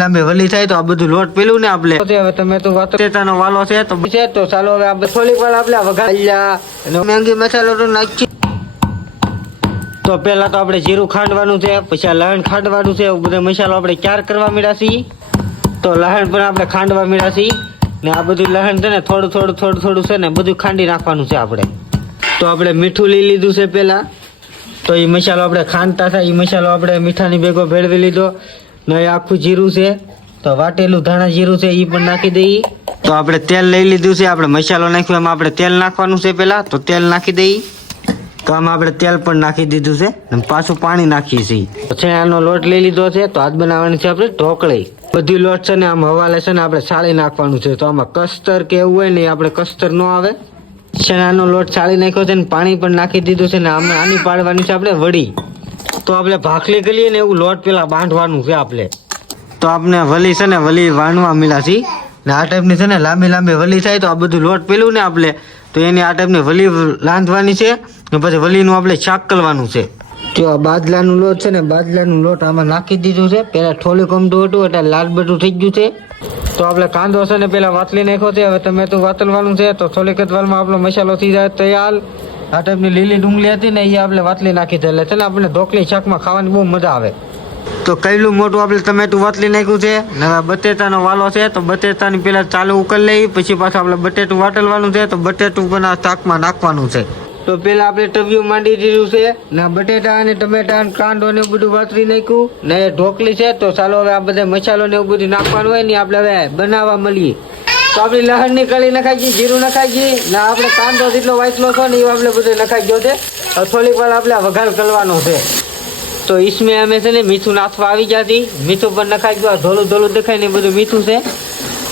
લાંબી વલી થાય તો આ બધું લોટ પેલું ને આપણે. હવે તમે તો વાત ચેતાનો વાલો છે તો છે તો ચાલો હવે આપણે થોડીક વાર આપણે વઘાર્યા અને મેંગી મસાલો તો નાખી. તો પહેલા તો આપણે જીરું ખાંડવાનું છે પછી આ લહણ ખાંડવાનું છે એવું બધા મસાલો આપણે ક્યાર કરવા મળ્યા તો લહણ પણ આપણે ખાંડવા મળ્યા ને આ બધું લહણ છે ને થોડું થોડું થોડું થોડું છે ને બધું ખાંડી નાખવાનું છે આપણે. તો આપણે મીઠું લઈ લીધું છે પહેલા. તો એ મસાલો આપણે ખાંડતા થાય એ મસાલો આપણે મીઠાની ભેગો ભેળવી લીધો. ને આખું જીરું છે તો વાટેલું ધાણા જીરું છે એ પણ નાખી દઈએ તો આપણે તેલ લઈ લીધું છે આપણે મસાલો નાખ્યો એમાં આપણે તેલ નાખવાનું છે પહેલાં તો તેલ નાખી દઈએ તો આમાં આપણે તેલ પણ નાખી દીધું છે અને પાછું પાણી નાખીએ છીએ. છેણાનો લોટ લઈ લીધો છે તો હાથ બનાવવાની છે આપણે ઢોકળી. બધી લોટ છે ને આમ હવાલે છે ને આપણે સાળી નાખવાનું છે. તો આમાં કસ્તર કે એવું હોય ને આપણે કસ્તર ન આવે. ચણાનો લોટ સાળી નાખ્યો છે ને પાણી પણ નાખી દીધું છે ને આમાં આની પાડવાની છે આપણે વડી. તો આપણે ભાખલી કરીએ ને એવું લોટ પેલા બાંધવાનું છે આપણે. તો આપણે વલી છે ને વલી વાણવા મિલા છી. ને આ ટાઈપની છે ને લાંબી લાંબી વલી થાય તો આ બધું લોટ પેલું ને આપણે. તો એની આ ટાઈપની વલી રાંધવાની છે ને પછી વલીનું આપણે શાક કરવાનું છે. જો આ બાદલાનું લોટ છે ને બાદલાનું લોટ આમાં નાખી દીધું છે. પહેલાં થોડું કમતું હતું એટલે લાલ બધું થઈ ગયું છે. તો આપણે કાંદો છે ને પેલા વાતલી નાખ્યો છે. હવે તમે તો વાતલવાનું છે તો થોડીક જ આપણો મસાલો થઈ જાય તૈયાર. આ ટાઈપની લીલી ડુંગળી હતી ને એ આપણે વાતલી નાખી દે એટલે છે ને આપણે ઢોકળી શાકમાં ખાવાની બહુ મજા આવે. તો કઈલું મોટું આપણે ટમેટું વાતલી નાખ્યું છે ને હવે બટેટાનો વાલો છે તો બટેટાની પહેલાં ચાલુ ઉકળી લઈ પછી પાછું આપણે બટેટું વાટલવાનું છે તો બટેટું પણ આ શાકમાં નાખવાનું છે. તો પેલા આપણે ટવ્યું માંડી દીધું છે ને બટેટા અને ટમેટા અને કાંદો ને બધું વાતરી નાખ્યું ને ઢોકલી ઢોકળી છે તો ચાલો હવે આ બધા મસાલો ને એવું બધું નાખવાનું હોય ને આપણે હવે બનાવવા મળીએ. તો આપણી લહણની કળી નખાઈ ગઈ, જીરું નખાઈ ગઈ, ને આપણે કાંદો જેટલો વાંચલો છો ને એ આપણે બધું નખાઈ ગયો છે. થોડીક વાર આપણે વઘાર કરવાનો છે. તો ઈસમે અમે છે ને મીઠું નાખવા આવી જતી મીઠું પણ નખાઈ ગયું ધોલું ધોલું દેખાય ને બધું મીઠું છે.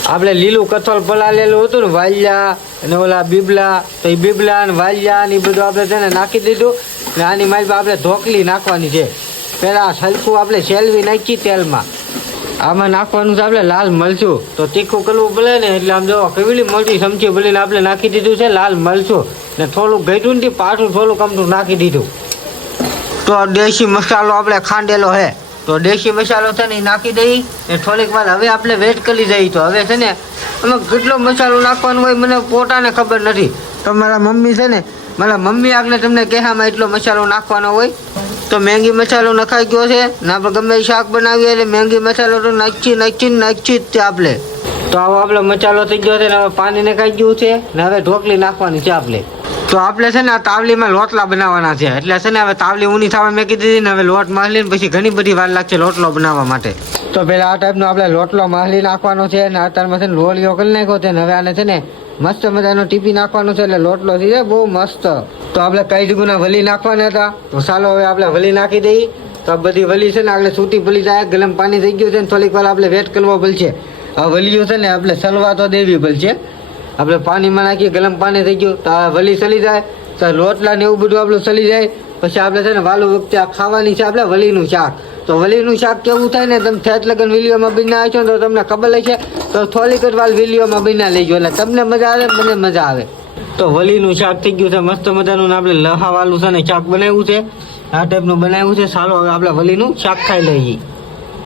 આપણે લીલું કથોલ પલાળેલું હતું ને, વાલિયા અને ઓલા બીબલા, તો એ બીબલા ને વાલિયા ને એ બધું આપણે છે ને નાખી દીધું. ને આની મારી આપણે ઢોકલી નાખવાની છે. પહેલાં સરખું આપણે સેલવી નાખી તેલમાં. આમાં નાખવાનું છે આપણે, લાલ મરચું. તો તીખું કરવું પડે ને, એટલે આમ જો કેવી મોટી ચમચી ભરીને આપણે નાખી દીધું છે, લાલ મરચું. ને થોડું ઘટ્યું ને પાછું થોડું કમતું નાખી દીધું. તો દેશી મસાલો આપણે ખાંડેલો હે. તો દેશી મસાલો છે ને એ નાખી દઈ, ને થોડીક વાર હવે આપણે વેટ કરી દઈએ તો. હવે છે ને એમાં કેટલો મસાલો નાખવાનો હોય મને પોતાને ખબર નથી. તો મારા મમ્મી છે ને, મારા મમ્મી આગળ તમને કહેવામાં એટલો મસાલો નાખવાનો હોય. તો મેંગી મસાલો નખાઈ ગયો છે. ને આપણે ગમે શાક બનાવીએ એટલે મેંગી મસાલો તો નાખી નાખી નાખી જ આપણે તો આવો આપણો મસાલો થઈ ગયો છે ને હવે પાણી નખાઈ ગયું છે ને હવે ઢોકલી નાખવાની છે આપણે તો આપણે છે ને આ તાવલીમાં લોટલા બનાવવાના છે. એટલે છે ને હવે તાવલી ઊની થવા મેં કીધી હતી ને હવે લોટ માહલી ને પછી ઘણી બધી વાર લાગશે લોટલો બનાવવા માટે. તો પેલા આ ટાઈપનો આપણે લોટલો માહલી નાખવાનો છે ને અત્યારમાં છે ને લોલિયો કરી નાખ્યો છે ને હવે આને છે ને મસ્ત મજાનો ટીપી નાખવાનો છે એટલે લોટલો થઈ જાય. બહુ મસ્ત. તો આપણે કઈ ગુના વલી નાખવાના હતા? તો ચાલો હવે આપણે વલી નાખી દઈએ. તો આ બધી વલી છે ને આપણે સૂટી ભલી જાય. ગરમ પાણી થઈ ગયું છે ને થોડીક વાર આપણે વેટ કરવો પડશે. આ વલીઓ છે ને આપણે સલવા તો દેવી પડશે. આપણે પાણીમાં નાખીએ, ગરમ પાણી થઈ ગયું. તો આ વલી સલી જાય. તો લોટલા ને એવું બધું આપણું ચલી જાય, પછી આપણે છે ને વાલું વખતે ખાવાની છે આપણે વલીનું શાક. તો વલીનું શાક કેવું થાય ને, તમે થેટ લગન વિલીઓમાં બીને આવ્યો તો તમને ખબર છે તો થોડીક જ વાર વિડીયોમાં લઈ લેજો, એટલે તમને મજા આવે મને મજા આવે. તો વલીનું શાક થઈ ગયું છે, મસ્ત મજાનું આપણે લહાવાલું છે ને શાક બનાવ્યું છે. આ ટાઈપનું બનાવ્યું છે સારું હવે આપણે વલીનું શાક ખાઈ લઈએ.